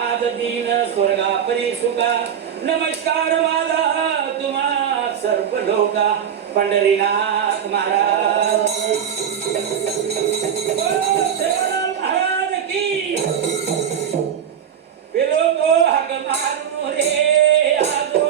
आज दीन स्वर्गा परी सुखा नमस्कार माझा तुम्हा सर्व लोका पंढरीनाथ महाराज महाराज की लोगो हक मारू रे आजो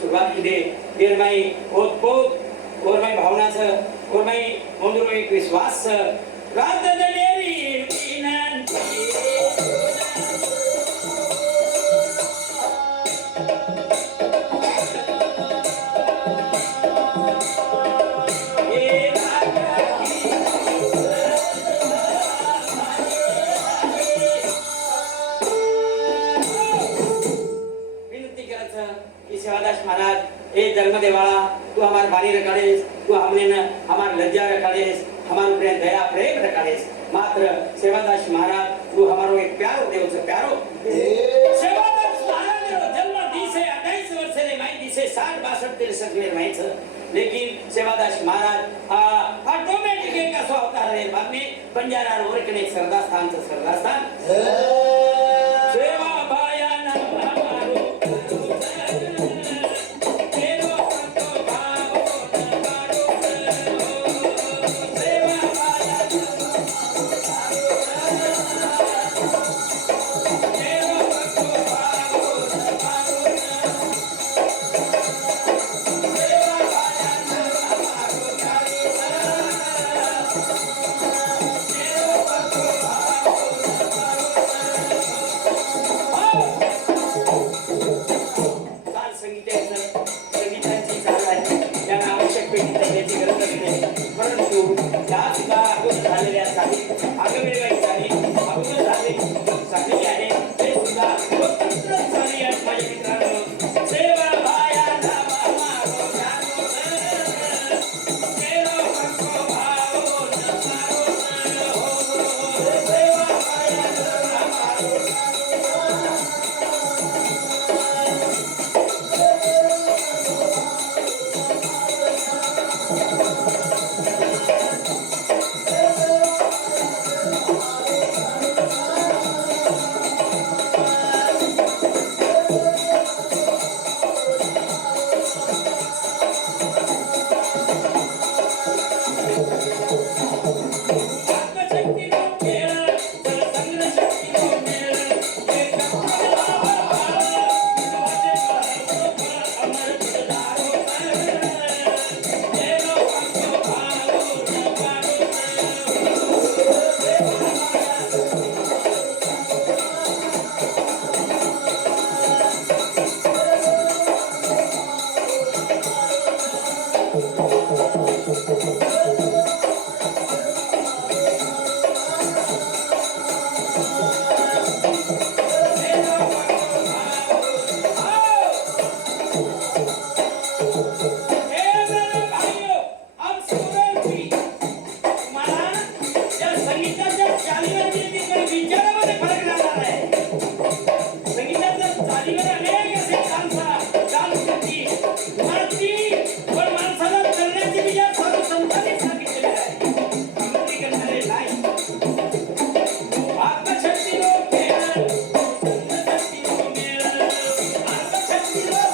शुरुआत की फिर मैं ओत और मैं भावना से और मैं मंदिर में एक विश्वास से रात दलेरी विनंती महाराज ए जन्म देवाला तू हमार बानी रखाड़ेस तू हमने न हमार लज्जा रखाड़ेस हमार ऊपर दया प्रेम रखाड़ेस मात्र सेवादास महाराज तू हमारो एक प्यारो देव से प्यारो सेवादास महाराज जन्म दिसे 28 वर्ष रे माई दिसे 60 62 63 में माई छ लेकिन सेवादास महाराज ऑटोमेटिक एक असो अवतार रे बाद में बंजारा रोड के सरदा स्थान से सरदा स्थान सेवा भाया नाम हमारो संगीताच्या चालीवरती ती पण विचारामध्ये फरक राहणार आहे. संगीताच्या चालीवर अनेक असे डान्स करती मारती, पण माणसाला करण्याची विचार साधू संतांनी सांगितलेले आहे. आम्ही करणारे नाही. आत्मशक्ती लोक खेळ, संतशक्ती लोक मेळ, आत्मशक्ती लोक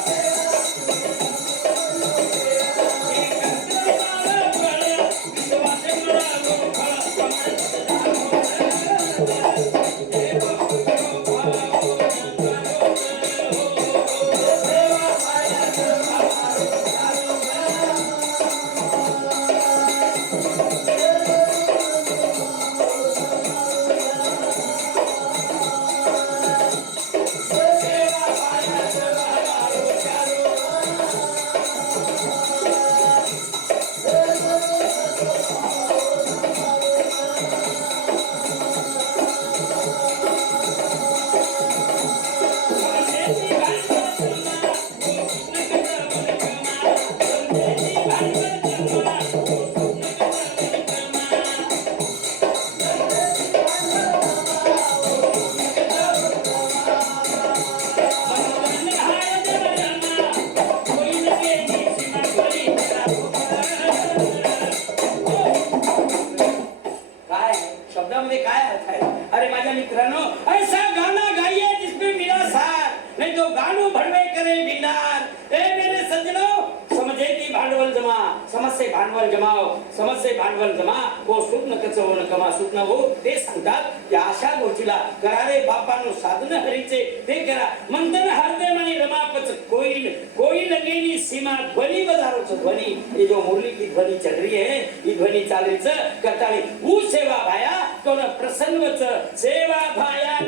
शब्दामध्ये काय अर्थ आहे? अरे माझ्या मित्रांनो, ऐसा गाना गाइए जिसमें मेरा साथ, नहीं तो गानू भड़वे करे बिंदार। ए मेरे सज्जनों, समजेती भांडवल जमा, समस्ये भांडवल जमाव, समस्ये भांडवल जमा, वो सुख न कच हो न कमा सुख न हो, ते सांगतात की अशा गोष्टीला करारे बापानो साधन हरीचे ते करा. मंथन हरदे मनी रमापच कोईल, कोई लगेली सीमा ध्वनी बजारोच ध्वनी. ये जो मुरली की ध्वनी चल रही है, ये ध्वनी चालीच करताळी ऊ सेवा भाया तो न प्रसन्नच सेवा भाया.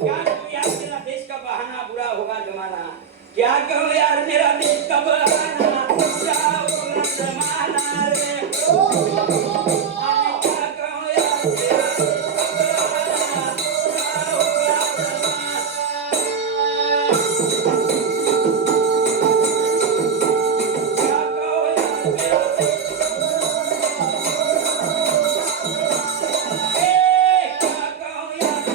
क्या कहूँ यार मेरा देश कब आना, क्या होगा जमाना रे। क्या कहूँ यार मेरा देश कब आना, क्या होगा जमाना। क्या कहूँ यार मेरा देश क्या कहूँ यार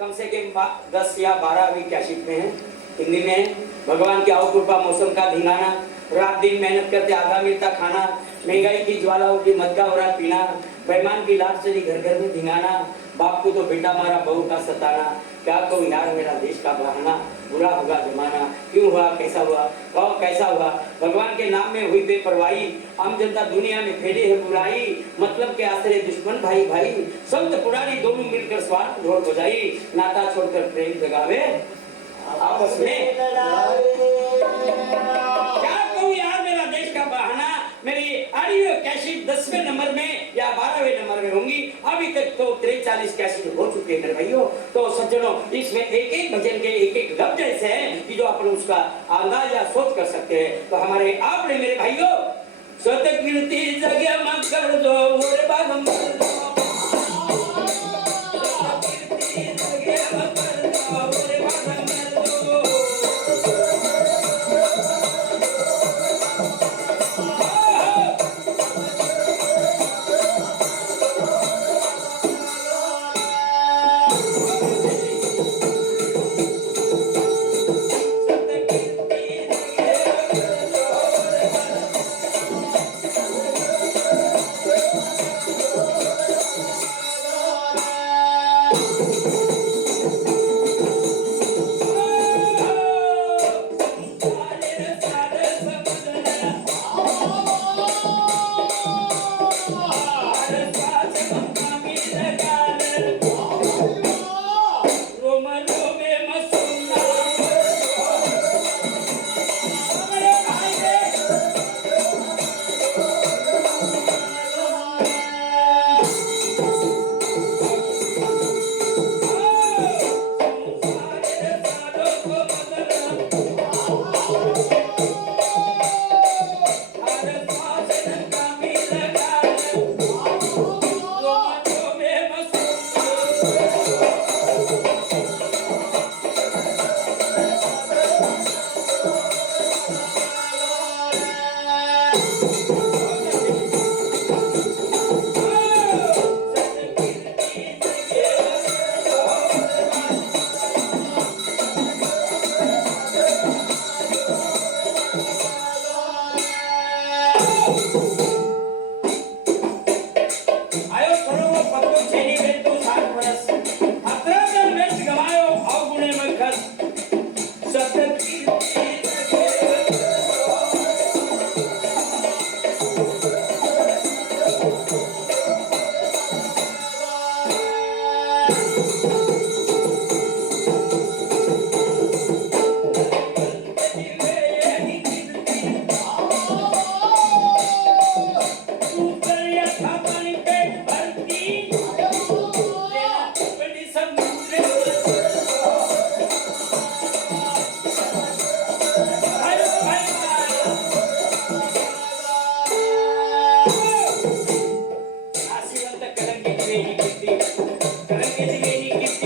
कम से कम 10 या 12 अभी कैसेट में है, हिंदी में है। भगवान की आओ कृपा, मौसम का धिंगाना, रात दिन मेहनत करते आधा मिलता खाना, महंगाई की ज्वालाओं की मत का हो रहा पीना, बेईमान की लाश चली घर घर में धिंगाना, बाप को तो बेटा मारा बहू का सताना, क्या कहूँ यार मेरा देश का बहाना, बुरा होगा जमाना, क्यों हुआ कैसा हुआ और कैसा हुआ, भगवान के नाम में हुई बेपरवाही, आम जनता दुनिया में फैली है बुराई, मतलब के आश्रय दुश्मन भाई भाई, शब्द पुरानी दोनों मिलकर स्वार्थ ढोल बजाई, नाता छोड़कर प्रेम जगावे आपस में। क्या कहूँ यार मेरा देश का बहाना, मेरी ऑडियो कैसेट 10वें नंबर में या 12वें नंबर में होंगी, अभी तक तो 43 कैसेट हो चुके हैं मेरे भाइयों। तो सज्जनों, इसमें एक एक भजन के एक एक लफ्ज ऐसे हैं कि जो अपन उसका अंदाज या सोच कर सकते हैं। तो हमारे आपने मेरे भाइयों स्वतः कीर्ति जगह मत कर दो और बागम कर दो, Karen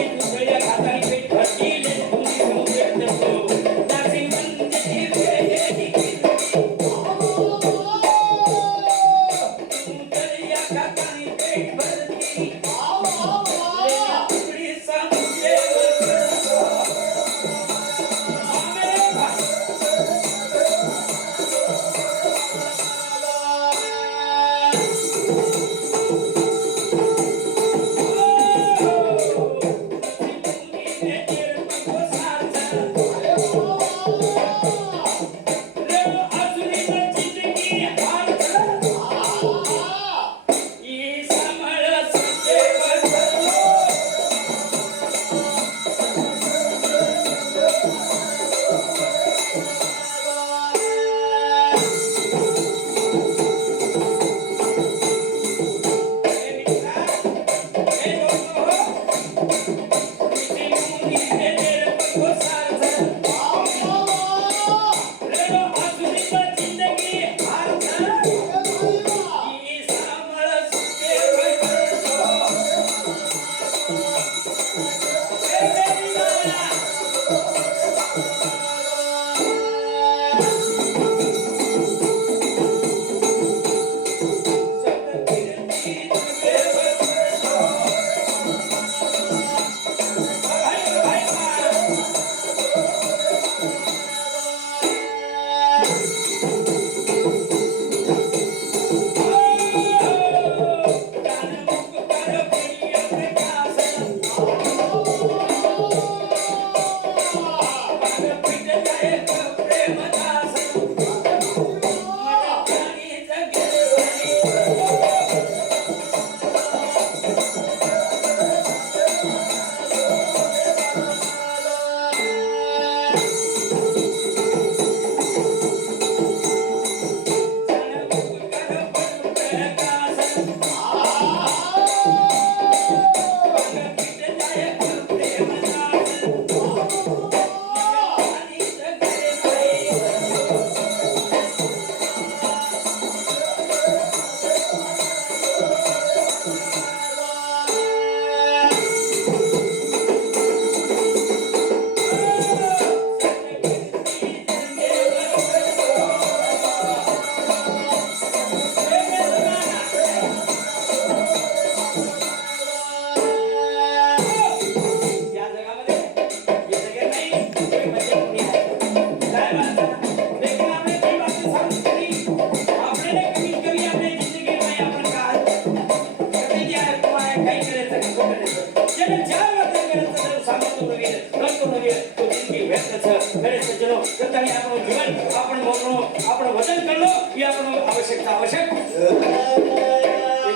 करतो नवीन करतो नवीन तो जिंदगी व्यक्त छ मेरे सज्जनों जतानी આપણું જીવન आपण મોકળો आपण વચન કરલો એ આપણો આવશ્યકતા આવશ્યક એ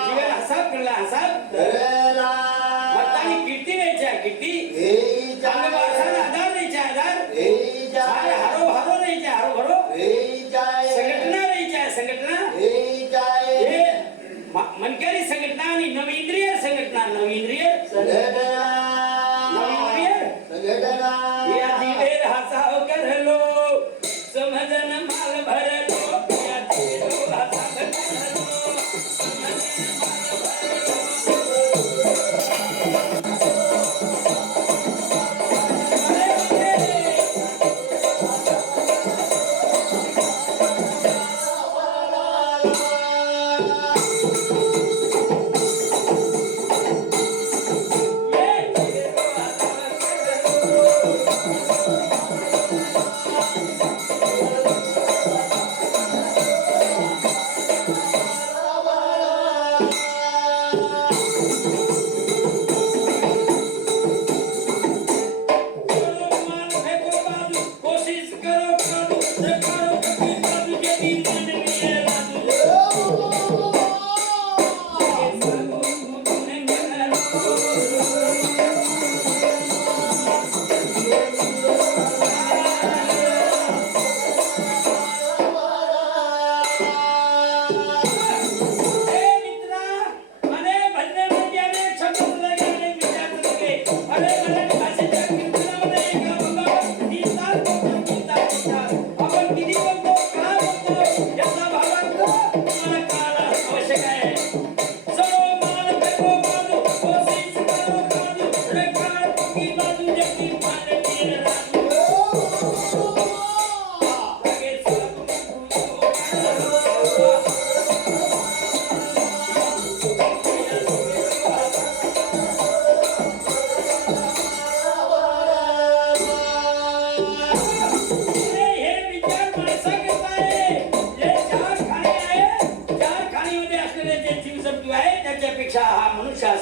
જીવન હસાબ કરલા હસાબ ધરેલા મતાની કીર્તિ નહીં છે કીર્તિ એ ચાંદ વાસણ આધાર નહીં છે આધાર એ સારે હારો હારો નહીં છે હારો ભરો એ જાય સંગઠના નહીં છે સંગઠના એ જાય એ મનકારી સંગઠના ની નવી ઇન્દ્રિય સંગઠના નવી ઇન્દ્રિય નવી ઇન્દ્રિય સંગઠના યા દીવેર હસાવ કરલો સમજન માલ ભરલો યા દીવેર હસાવ કરલો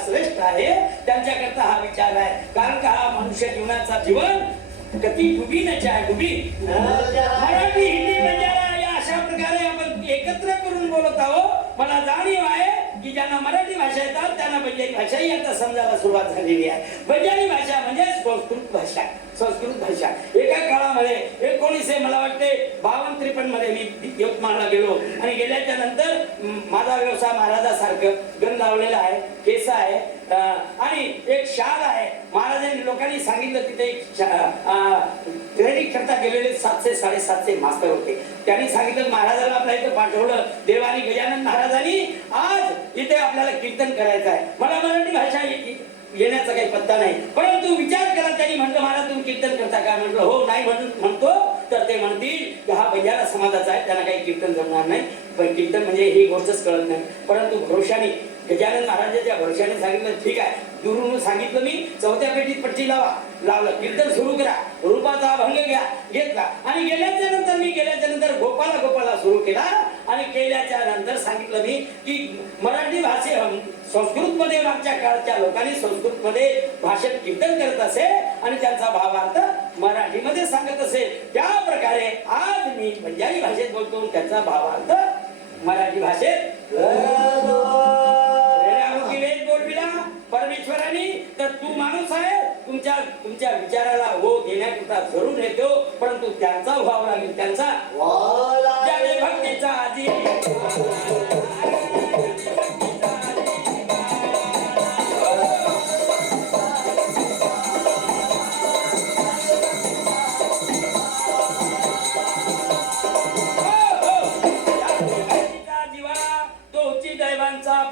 श्रेष्ठ आहे त्यांच्याकरता हा विचार आहे कारण का हा मनुष्य जीवनाचा जीवन कधी डुबी नचा डुबी मराठी हिंदी बंजारा या अशा प्रकारे आपण एकत्र करून बोलत आहोत मला जाणीव आहे की ज्यांना मराठी भाषा येतात त्यांना बंजारी भाषाही आता समजायला सुरुवात झालेली आहे बंजारी भाषा म्हणजे संस्कृत भाषा संस्कृत भाषा एका काळामध्ये 19 मला वाटते 52-53 मध्ये मी यवतमाळला गेलो आणि गेल्याच्या नंतर माझा व्यवसाय महाराजासारखं गण लावलेला आहे केस आहे आणि एक शाल आहे महाराजांनी लोकांनी सांगितलं तिथे ट्रेनिंग करता गेलेले 700-750 मास्तर होते त्यांनी सांगितलं महाराजाला आपल्या इथे पाठवलं देवानी गजानन महाराजांनी आज इथे आपल्याला कीर्तन करायचं आहे मला मराठी भाषा येण्याचा काही पत्ता नाही परंतु विचार केला त्यांनी म्हटलं महाराज तुम्ही कीर्तन करता का म्हटलं हो नाही म्हणतो तर ते म्हणतील की हा बंजारा समाजाचा आहे त्यांना काही कीर्तन जमणार नाही पण कीर्तन म्हणजे ही गोष्टच कळत नाही परंतु भरोशाने गजानन महाराजांच्या भरोशाने सांगितलं ठीक आहे दुरून सांगितलं मी चौथ्या पेटीत पट्टी लावलं कीर्तन सुरू करा रूपाचा भंग घेतला आणि गेल्याच्या नंतर गोपाला सुरू केला आणि केल्याच्या नंतर सांगितलं मी की मराठी भाषे संस्कृत मध्ये मागच्या काळच्या लोकांनी संस्कृत मध्ये भाषेत कीर्तन करत असे आणि त्यांचा भावार्थ मराठीमध्ये सांगत असे त्या प्रकारे आज मी बंजारी भाषेत बोलतो त्याचा भावार्थ मराठी भाषेत बोलविला परमेश्वराने तर तू माणूस आहे तुमच्या विचाराला हो घेण्याकरता जरूर येतो परंतु त्यांचा भाव लागेल त्यांचा ज्याने भक्तीचा आधी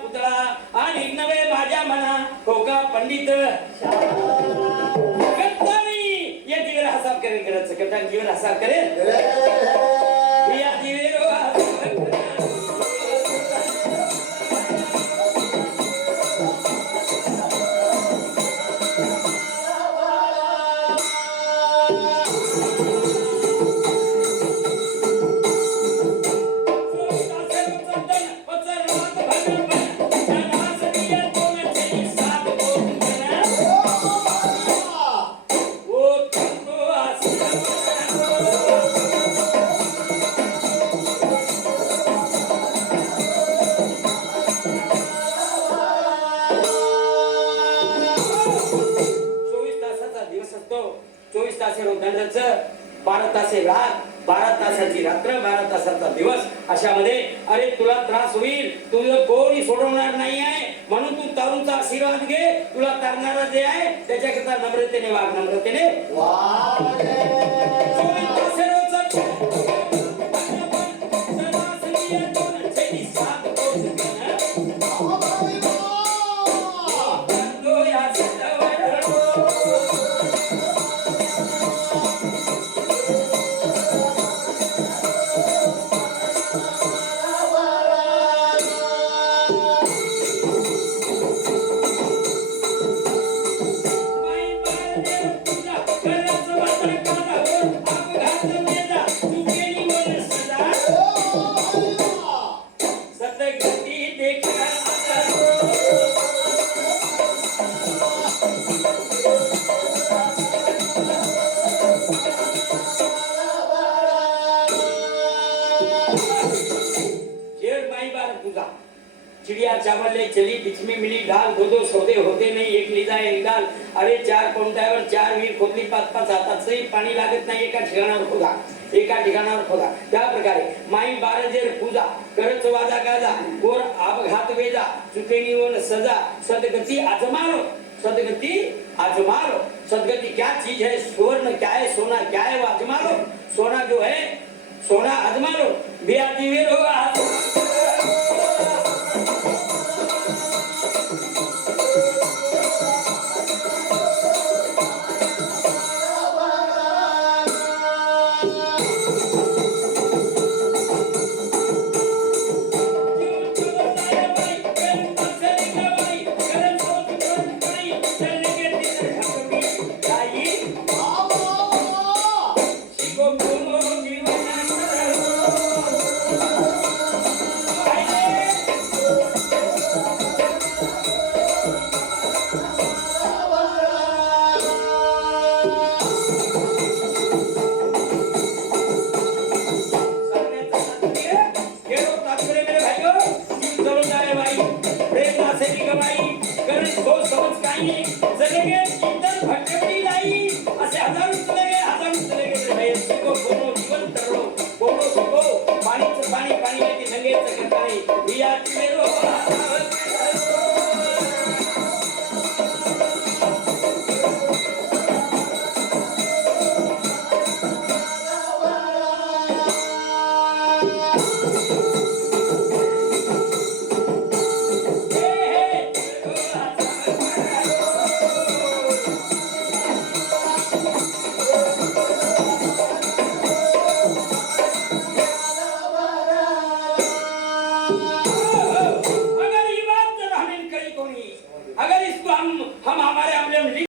पुतळा आणि नवे माझ्या मना हो का पंडित ये दिवेर हसाब करेल करत सकटान दिवेर हसाब करेल या दिवेर असतो 24 तास दंडच 12 तासे रात 12 तासाची रात्र 12 तासाचा दिवस अशामध्ये अरे तुला त्रास होईल तुझं कोणी सोडवणार नाही आहे म्हणून तू तरुणचा आशीर्वाद घे तुला तरणारा जे आहे त्याच्याकरता नम्रतेने वाग नम्रतेने वारे 24 तासे रोजचं सर्वासनीय दोन छेदी सात कोस दो या सतवर चिड़िया चावले चली बीच में मिली डाल दो दो सौदे होते नहीं एक लिदा एक डाल अरे 4 कोणत्यावर 4 विहीर खोदली 5-5 हाताचंही पाणी लागत नाही एका ठिकाणावर खोदा त्या प्रकारे माई बारजेर पूजा करच वाजा गाजा गोर अपघात वेजा चुकेनीवन सजा सदगती आजमालो सदगती क्या चीज है स्वर्ण क्या है सोना क्या है वो आजमालो सोना जो है सोना आजमालो बेआती वीर होगा